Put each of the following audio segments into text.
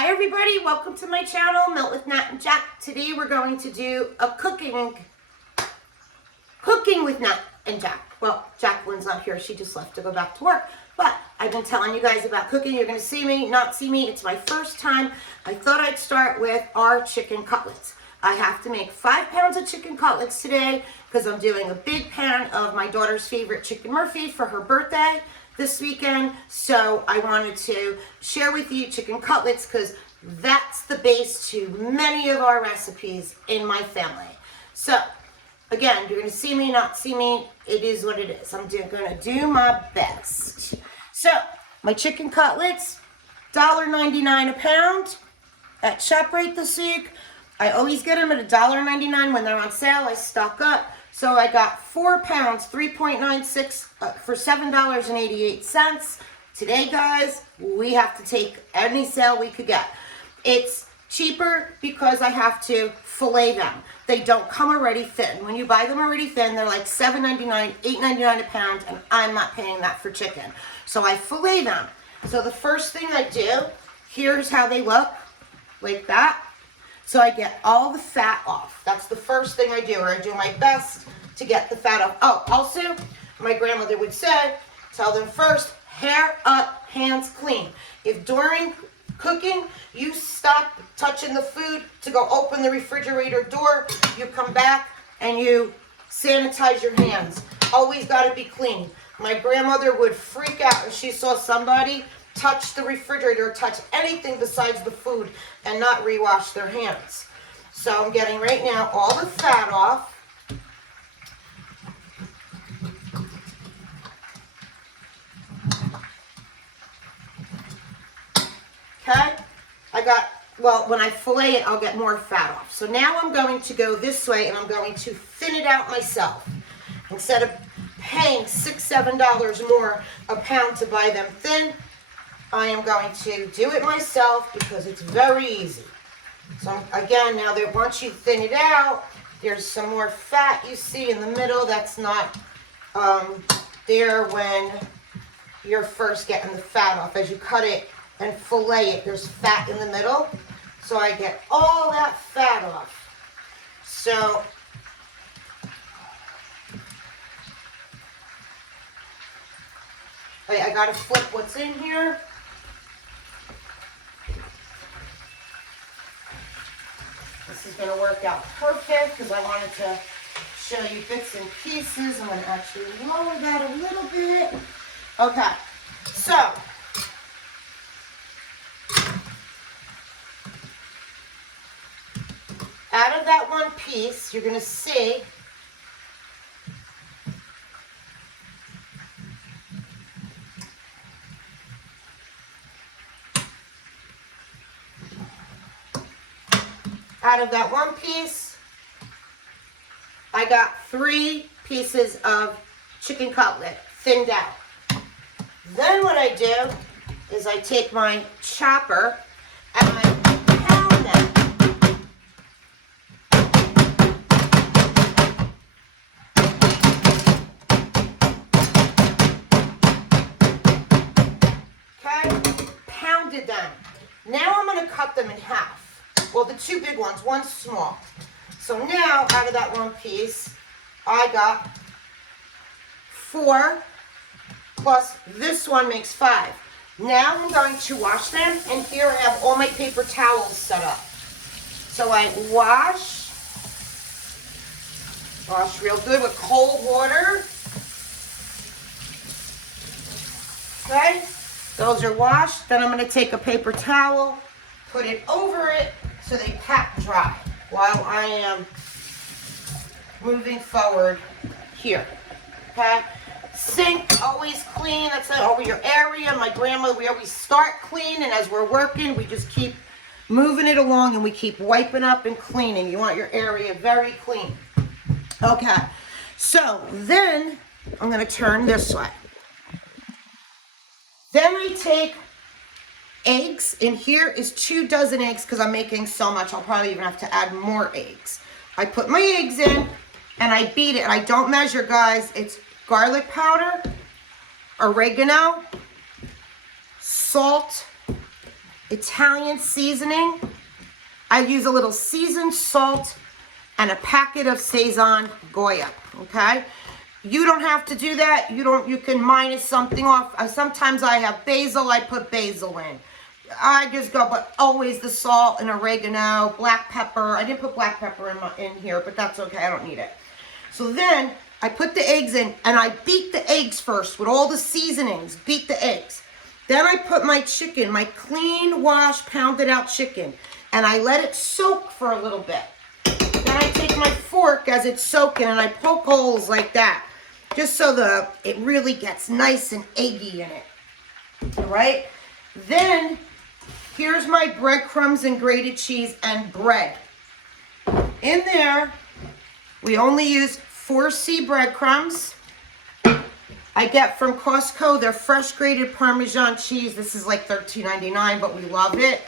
Hi everybody, welcome to my channel, Melt with Nat and Jack. Today we're going to do a cooking with Nat and Jack. Well, Jacqueline's not here, she just left to go back to work. But I've been telling you guys about cooking. You're going to see me, not see me. It's my first time. I thought I'd start with our chicken cutlets. I have to make 5 pounds of chicken cutlets today because I'm doing a big pan of my daughter's favorite chicken Murphy for her birthday this weekend. So I wanted to share with you chicken cutlets because that's the base to many of our recipes in my family. So again, you're going to see me, not see me. It is what it is. I'm going to do my best. So my chicken cutlets, $1.99 a pound at ShopRite this week. I always get them at $1.99 when they're on sale. I stock up. So I got 4 pounds, 3.96 for $7.88. Today, guys, we have to take any sale we could get. It's cheaper because I have to fillet them. They don't come already thin. When you buy them already thin, they're like $7.99, $8.99 a pound, and I'm not paying that for chicken. So I fillet them. So the first thing I do, here's how they look, like that. So I get all the fat off. That's the first thing I do, or I do my best to get the fat off. Oh, also, my grandmother would say, tell them first, hair up, hands clean. If during cooking you stop touching the food to go open the refrigerator door, you come back and you sanitize your hands. Always got to be clean. My grandmother would freak out if she saw somebody touch the refrigerator, touch anything besides the food, and not rewash their hands. So I'm getting right now all the fat off. Okay, when I fillet it, I'll get more fat off. So now I'm going to go this way and I'm going to thin it out myself. Instead of paying $6, $7 more a pound to buy them thin, I am going to do it myself because it's very easy. So again, now that once you thin it out, there's some more fat you see in the middle that's not there when you're first getting the fat off. As you cut it and fillet it, there's fat in the middle. So I get all that fat off. So wait, I gotta flip what's in here. This is going to work out perfect because I wanted to show you bits and pieces. I'm going to actually lower that a little bit. Okay, so out of that one piece, you're going to see out of that one piece, I got 3 pieces of chicken cutlet thinned out. Then what I do is I take my chopper and I pound them. Okay, pounded them. Now I'm going to cut them in half. Well, the 2 big ones, one's small. So now, out of that one piece, I got 4, plus this one makes 5. Now I'm going to wash them, and here I have all my paper towels set up. So I wash real good with cold water. Okay, those are washed. Then I'm going to take a paper towel, put it over it, so they pat dry while I am moving forward here. Okay? Sink, always clean. That's over your area. My grandma, we always start clean, and as we're working, we just keep moving it along and we keep wiping up and cleaning. You want your area very clean. Okay. So then I'm going to turn this way. Then I take eggs, and here is 2 dozen eggs because I'm making so much I'll probably even have to add more eggs. I put my eggs in and I beat it. I don't measure, guys. It's garlic powder, oregano, salt, Italian seasoning. I use a little seasoned salt and a packet of Sazon Goya, okay? You don't have to do that. You can minus something off. Sometimes I have basil, I put basil in. I just go, but always the salt and oregano, black pepper. I didn't put black pepper in here, but that's okay, I don't need it. So then I put the eggs in and I beat the eggs first with all the seasonings, beat the eggs. Then I put my chicken, my clean wash, pounded out chicken, and I let it soak for a little bit. Then I take my fork as it's soaking and I poke holes like that, just so it really gets nice and eggy in it, all right? Then here's my breadcrumbs and grated cheese and bread. In there, we only use 4C breadcrumbs. I get from Costco their fresh grated Parmesan cheese. This is like $13.99, but we love it.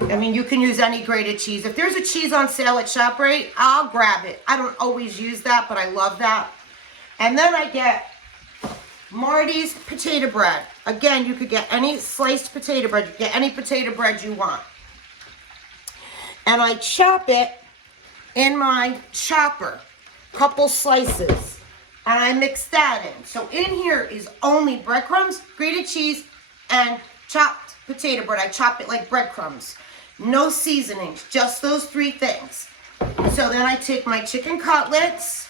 I mean, you can use any grated cheese. If there's a cheese on sale at ShopRite, I'll grab it. I don't always use that, but I love that. And then I get Marty's potato bread. Again, you could get any sliced potato bread. You get any potato bread you want. And I chop it in my chopper, couple slices. And I mix that in. So in here is only breadcrumbs, grated cheese, and chopped potato bread. I chop it like breadcrumbs. No seasonings, just those 3 things. So then I take my chicken cutlets,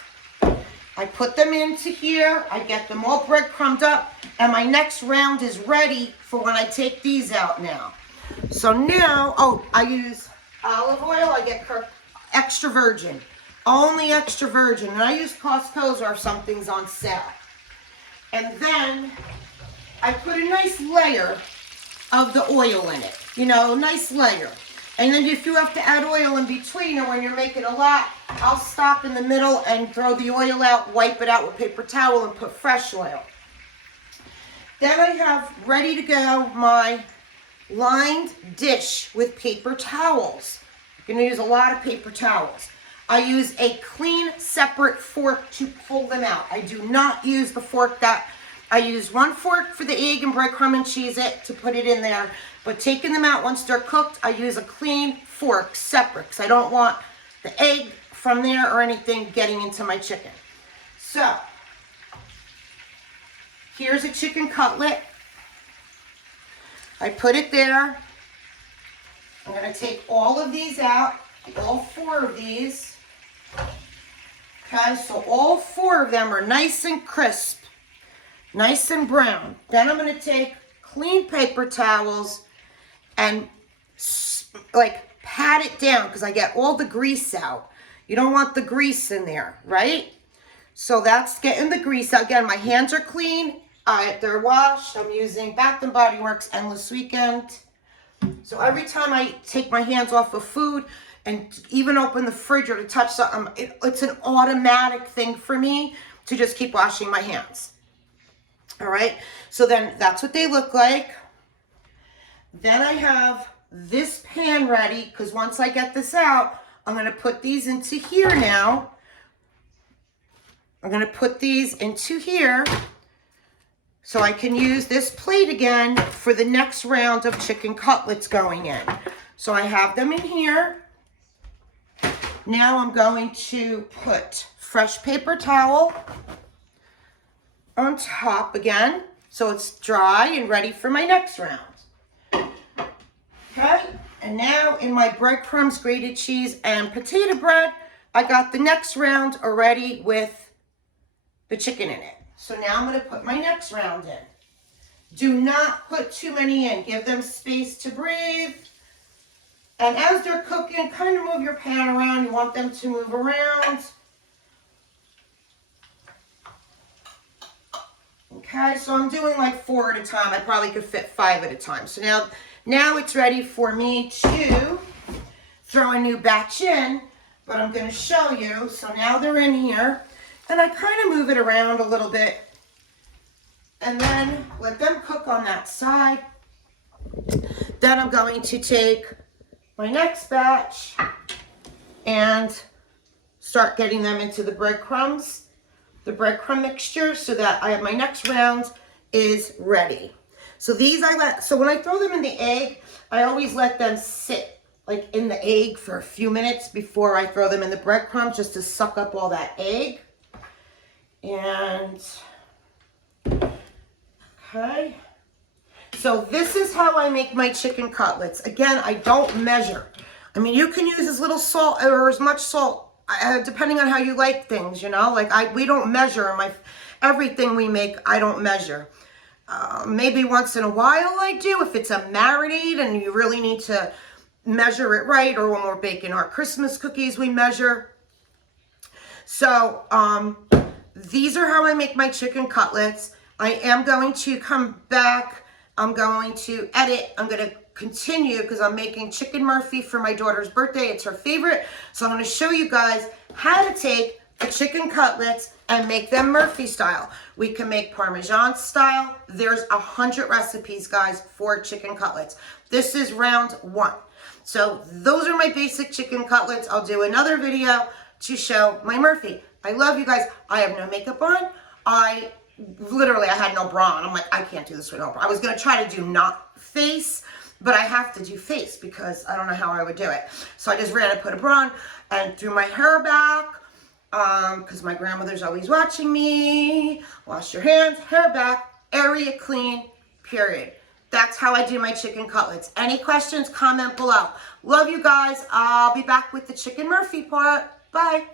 I put them into here, I get them all breadcrumbed up, and my next round is ready for when I take these out now. So now, I use olive oil, I get extra virgin. Only extra virgin, and I use Costco's or something's on sale. And then I put a nice layer of the oil in it, nice layer. And then if you have to add oil in between, or when you're making a lot, I'll stop in the middle and throw the oil out, wipe it out with paper towel, and put fresh oil. Then I have ready to go my lined dish with paper towels. You're gonna use a lot of paper towels. I use a clean, separate fork to pull them out. I do not use the fork I use one fork for the egg and breadcrumb and cheese it to put it in there. But taking them out once they're cooked, I use a clean fork separate because I don't want the egg from there or anything getting into my chicken. So, here's a chicken cutlet. I put it there. I'm going to take all of these out, all 4 of these. Okay, so all 4 of them are nice and crisp, nice and brown. Then I'm going to take clean paper towels and like pat it down because I get all the grease out. You don't want the grease in there, right? So that's getting the grease out. Again, my hands are clean. They're washed. I'm using Bath & Body Works Endless Weekend. So every time I take my hands off of food and even open the fridge or to touch something, it's an automatic thing for me to just keep washing my hands. All right, so then that's what they look like. Then I have this pan ready because once I get this out, I'm going to put these into here now. I'm going to put these into here so I can use this plate again for the next round of chicken cutlets going in. So I have them in here. Now I'm going to put fresh paper towel on top again so it's dry and ready for my next round. Okay, and now in my breadcrumbs, grated cheese, and potato bread, I got the next round already with the chicken in it. So now I'm going to put my next round in. Do not put too many in. Give them space to breathe. And as they're cooking, kind of move your pan around. You want them to move around. Okay, so I'm doing like 4 at a time. I probably could fit 5 at a time. So now it's ready for me to throw a new batch in, but I'm going to show you. So now they're in here, and I kind of move it around a little bit, and then let them cook on that side. Then I'm going to take my next batch and start getting them into the breadcrumbs, the breadcrumb mixture, so that I have my next round is ready. So these so when I throw them in the egg, I always let them sit like in the egg for a few minutes before I throw them in the breadcrumbs, just to suck up all that egg. And okay, so this is how I make my chicken cutlets. Again, I don't measure. I mean, you can use as little salt or as much salt, depending on how you like things, you know. Like we don't measure everything we make. I don't measure. Maybe once in a while I do, if it's a marinade and you really need to measure it right, or when we're baking our Christmas cookies, we measure. So these are how I make my chicken cutlets. I am going to come back. I'm going to edit. I'm going to continue because I'm making chicken Murphy for my daughter's birthday. It's her favorite. So I'm going to show you guys how to take the chicken cutlets and make them Murphy style. We can make Parmesan style. There's 100 recipes, guys, for chicken cutlets. This is round 1. So those are my basic chicken cutlets. I'll do another video to show my Murphy. I love you guys. I have no makeup on. I had no bra on. I'm like, I can't do this with no bra. I was going to try to do not face, but I have to do face because I don't know how I would do it. So I just ran and put a bra on and threw my hair back because my grandmother's always watching me. Wash your hands, hair back, area clean, period. That's how I do my chicken cutlets. Any questions, comment below. Love you guys. I'll be back with the chicken Murphy part. Bye.